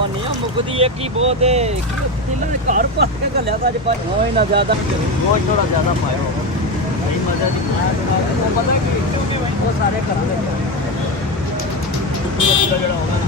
ਜਵਾਨੀਆਂ ਮੁਕਦੀ ਇੱਕ ਹੀ ਬਹੁਤ ਏ ਇਹਨਾਂ ਨੇ ਘਰ ਪਾ ਕੇ ਘੱਲਿਆ ਤਾਂ ਅੱਜ ਭਾਈ ਉਹ ਇਹਨਾਂ ਜ਼ਿਆਦਾ ਬਹੁਤ ਥੋੜਾ ਜ਼ਿਆਦਾ ਪਾਇਆ ਹੋਗਾ ਸਹੀ ਮਜ਼ਾ ਦੀ ਖਾਇਆ ਉਹ ਪਤਾ ਕੀ ਉਹ ਸਾਰੇ ਘਰਾਂ ਦੇ ਜਿਹੜਾ ਹੋਗਾ